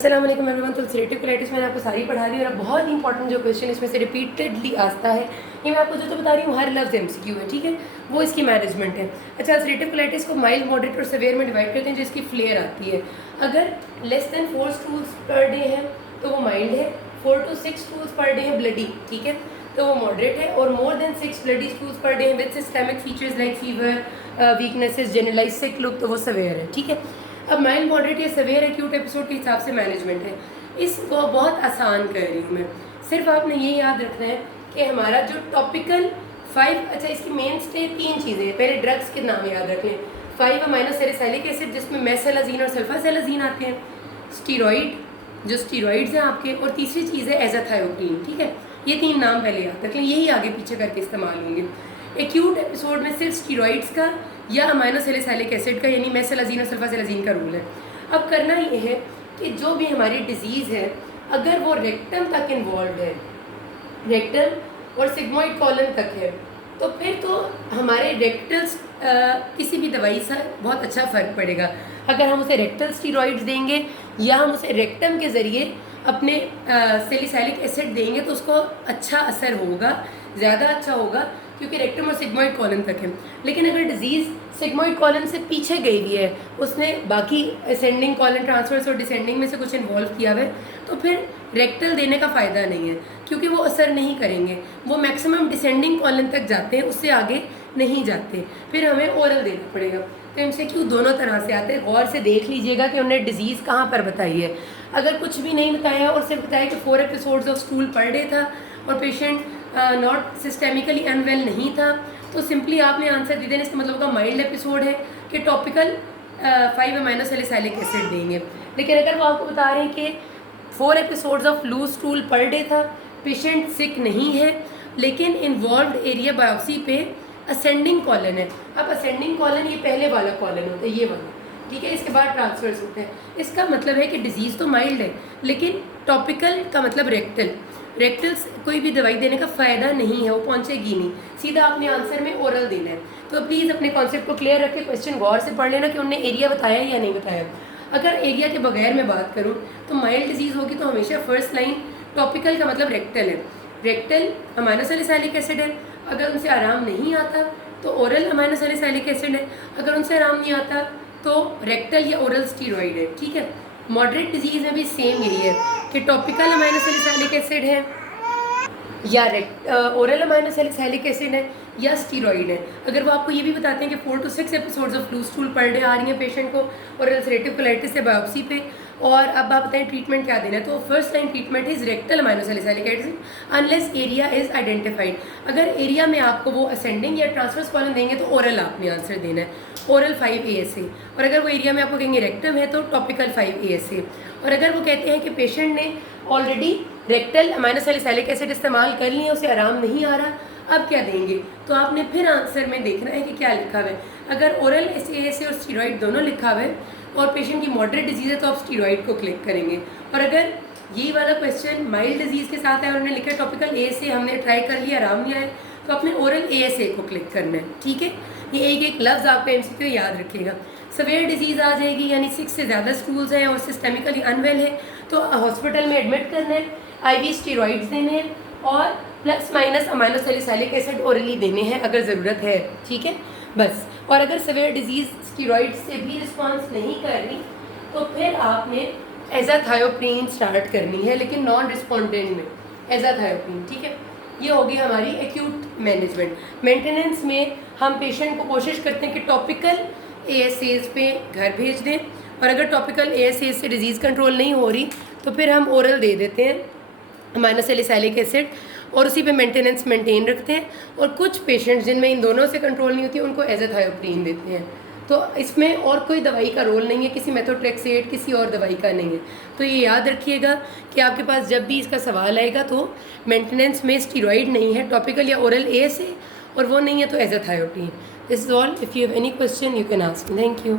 अस्सलाम वालेकुम एवरीवन। तो अल्सरेटिव कोलाइटिस मैंने आपको सारी पढ़ा दी और अब बहुत इंपॉर्टेंट जो क्वेश्चन इसमें से रिपीटेडली आता है, ये मैं आपको जो बता रही हूँ हर लफ्ज़ एमसीक्यू है, ठीक है, वो इसकी मैनेजमेंट है। अच्छा, अल्सरेटिव कोलाइटिस को माइल्ड, मॉडरेट और सेवियर में डिवाइड करते हैं जो इसकी फ्लेयर आती है। अगर less than 4 stools per day है तो वो माइल्ड है, 4 to 6 स्टूल्स पर डे है ब्लडी, ठीक है, तो वो मॉडरेट है, और more than 6 bloody stools per day with systemic features like fever, weaknesses, generalize sick look, तो वो सेवियर है, ठीक है। अब माइल्ड, मॉडरेट या सेवियर एक्यूट एपिसोड के हिसाब से मैनेजमेंट है। इसको बहुत आसान कर रही हूँ मैं, सिर्फ आपने ये याद रखना है कि हमारा जो टॉपिकल 5, अच्छा इसकी मेन स्टे 3 चीज़ें हैं। पहले ड्रग्स के नाम याद रख लें, 5 अमाइनो सैलिसिलिक एसिड जिसमें मेसैलाजीन और सल्फासैलाजीन आते हैं, स्टीरॉइड जो स्टीरॉइड्स हैं आपके, और तीसरी चीज़ है एजाथायोप्रीन, ठीक है। ये 3 नाम पहले याद रख लें, यही आगे पीछे करके इस्तेमाल होंगे। एक्यूट एपिसोड में सिर्फ स्टीरॉइड्स का या अमाइनो सैलिसिलिक एसिड का यानी मेसैलाजीन और सल्फासैलाजीन का रोल है। अब करना ये है कि जो भी हमारी डिजीज़ है अगर वो रेक्टम तक इन्वॉल्व है, रेक्टम और सिग्मोइड कॉलन तक है, तो फिर तो हमारे रेक्टल्स किसी भी दवाई से बहुत अच्छा फ़र्क पड़ेगा। अगर हम उसे रेक्टल स्टीरॉइड्स देंगे या हम उसे रेक्टम के ज़रिए अपने सैलिसिलिक एसिड देंगे तो उसको अच्छा असर होगा, ज़्यादा अच्छा होगा, क्योंकि रेक्टम और सिग्मोइड कॉलन तक है। लेकिन अगर डिजीज़ सिग्मोइड कॉलन से पीछे गई हुई है, उसने बाकी असेंडिंग कॉलन, ट्रांसवर्स और डिसेंडिंग में से कुछ इन्वॉल्व किया हुआ है, तो फिर रेक्टल देने का फ़ायदा नहीं है, क्योंकि वो असर नहीं करेंगे। वो मैक्सिमम डिसेंडिंग कॉलन तक जाते हैं, उससे आगे नहीं जाते, फिर हमें ओरल देना पड़ेगा। तो एमसीक्यू दोनों तरह से आते हैं, गौर से देख लीजिएगा कि उन्होंने डिजीज़ कहाँ पर बताई है। अगर कुछ भी नहीं बताया और सिर्फ बताया कि 4 episodes of stool per day था और पेशेंट नॉट सिस्टेमिकली अनवेल नहीं था, तो सिंपली आपने आंसर दे देना, इसका मतलब का माइल्ड एपिसोड है कि टॉपिकल 5 अमाइनो सैलिसिलिक एसिड देंगे। लेकिन अगर वो आपको बता रहे हैं कि 4 episodes of loose stool per day था, पेशेंट सिक नहीं है, लेकिन इन्वॉल्व एरिया बायोप्सी पे असेंडिंग कॉलन है। अब असेंडिंग कॉलन ये पहले वाला कॉलन होता है, ये वाला, ठीक है, इसके बाद ट्रांसफर्स होते हैं। इसका मतलब है कि डिजीज़ तो माइल्ड है, लेकिन टॉपिकल का मतलब रेक्टल, रेक्टल्स कोई भी दवाई देने का फ़ायदा नहीं है, वो पहुंचेगी नहीं, सीधा आपने आंसर में ओरल देना है। तो प्लीज़ अपने कॉन्सेप्ट को क्लियर रखें, क्वेश्चन गौर से पढ़ लेना कि उन्होंने एरिया बताया या नहीं बताया। अगर एरिया के बगैर मैं बात करूँ तो माइल्ड डिजीज़ होगी तो हमेशा फर्स्ट लाइन टॉपिकल का मतलब रेक्टल है, रेक्टल अमाइनो सैलिसिलिक एसिड है, अगर उनसे आराम नहीं आता तो ओरल अमाइनो सैलिसिलिक एसिड है, अगर उनसे आराम नहीं आता तो रेक्टल या ओरल स्टीरॉइड है, ठीक है। मॉडरेट डिजीज़ में भी सेम यही है कि टॉपिकल अमाइनो सैलिसिलिक एसिड है या ओरल अमाइनो सैलिसिलिक एसिड है या स्टीरॉइड है। अगर वो आपको ये भी बताते हैं कि 4 to 6 episodes of loose stool per day आ रही हैं पेशेंट को और अल्सरेटिव कोलाइटिस से बायोप्सी पे, और अब आप बताएं ट्रीटमेंट क्या देना है, तो first line treatment is rectal amino salicylic acid unless area is identified. अगर एरिया में आपको वो असेंडिंग या ट्रांसवर्स कॉलन देंगे तो ओरल आपने आंसर देना है, ओरल 5 ASA, और अगर वो एरिया में आपको कहेंगे रेक्टम है तो टॉपिकल 5 ASA। और अगर वो कहते हैं कि पेशेंट ने already rectal amino salicylic acid इस्तेमाल कर लिया, उसे आराम नहीं आ रहा, अब क्या देंगे, तो आपने फिर आंसर में देखना है कि क्या लिखा हुआ है। अगर ओरल ASA और स्टीरॉइड दोनों लिखा हुआ है और पेशेंट की मॉडरेट डिजीज़ है तो आप स्टीरॉइड को क्लिक करेंगे, और अगर यही वाला क्वेश्चन माइल्ड डिजीज़ के साथ है और उन्होंने लिखा टॉपिकल ASA, हमने ट्राई कर लिया, आराम नहीं आया, तो आपने ओरल ASA को क्लिक करना है, ठीक है। ये एक एक लफ्ज़ आपका MCQ याद रखिएगा। सवेयर डिजीज़ आ जाएगी यानी 6 से ज़्यादा स्टूल्स हैं और सिस्टेमिकली अनवेल है, तो हॉस्पिटल में एडमिट करना है, IV स्टीरॉइड्स देने हैं और plus minus amino salicylic acid orally देने हैं अगर ज़रूरत है, ठीक है, बस। और अगर सवेयर डिजीज़ स्टीरॉइड से भी रिस्पॉन्स नहीं कर रही तो फिर आपने एजाथायोप्रीन स्टार्ट करनी है, लेकिन नॉन रिस्पॉन्डेंट में एजाथायोप्रीन, ठीक है। ये होगी हमारी एक्यूट मैनेजमेंट। मेंटेनेंस में हम पेशेंट को कोशिश करते हैं कि टॉपिकल ASAs पे घर भेज दें, और अगर टॉपिकल ASAs से डिजीज़ कंट्रोल नहीं हो रही तो फिर हम ओरल दे देते हैं अमाइनो सैलिसिलिक एसिड और उसी पे मेंटेनेंस मेंटेन रखते हैं। और कुछ पेशेंट्स जिनमें इन दोनों से कंट्रोल नहीं होती उनको एजाथायोप्रीन देते हैं। तो इसमें और कोई दवाई का रोल नहीं है, किसी मेथोट्रेक्सेट किसी और दवाई का नहीं है। तो ये याद रखिएगा कि आपके पास जब भी इसका सवाल आएगा तो मेंटेनेंस में स्टीरॉइड नहीं है, टॉपिकल या ओरल ASA, और वो नहीं है तो azathioprine. This is all. If you have any question you can ask. Thank you.